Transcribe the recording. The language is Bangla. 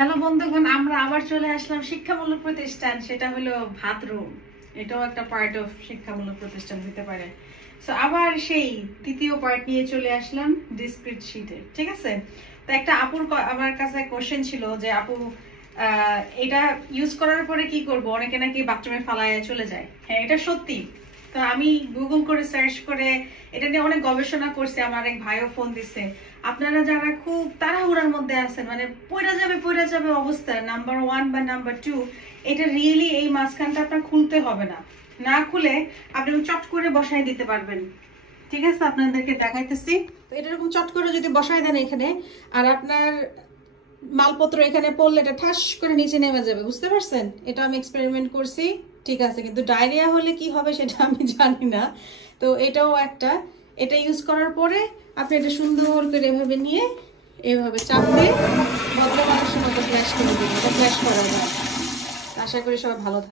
হ্যালো বন্ধুগণ, আমরা আবার চলে আসলাম শিক্ষামূলক প্রতিষ্ঠান, সেটা হলো ভাতরুম। এটাও একটা পার্ট অফ শিক্ষামূলক প্রতিষ্ঠান হতে পারে। সো আবার সেই তৃতীয় পার্ট নিয়ে চলে আসলাম ডিসক্রিট শীটে। ঠিক আছে, তো একটা আপুর আমার কাছে কোশ্চেন ছিল যে আপু এটা ইউজ করার পরে কি করব, অনেকে নাকি বাথরুমে ফালায় চলে যায়। হ্যাঁ, এটা সত্যি। তো আমি গুগল করে সার্চ করে এটা নিয়ে অনেক গবেষণা করছি। আমার এক ভাইও ফোন দিচ্ছে, আপনারা যারা খুব তাড়াহুড়ার মধ্যে আছেন, মানে পড়ে যাবে অবস্থা, নাম্বার 1 বা নাম্বার 2, এটা রিয়েলি এই মাঝখানটা আপনার খুলতে হবে না। না খুলে আপনি চট করে বসায় দিতে পারবেন। ঠিক আছে, আপনাদেরকে দেখাইতেছি। তো এটা এরকম চট করে যদি বসায় দেন এখানে, আর আপনার মালপত্র এখানে পড়লে এটা ঠাস করে নিচে নেমে যাবে। বুঝতে পারছেন? এটা আমি এক্সপেরিমেন্ট করছি। ঠিক আছে, কিন্তু ডায়রিয়া হলে কি হবে সেটা আমি জানি না। তো এটাও একটা, এটা ইউজ করার পরে আপনি এটা সুন্দর করে এভাবে নিয়ে এভাবে চাপ দিয়ে ভদ্র মানুষের মতো ফ্ল্যাশ করে দিন। এটা ফ্ল্যাশ করা যায়। আশা করি সবাই ভালো থাকে।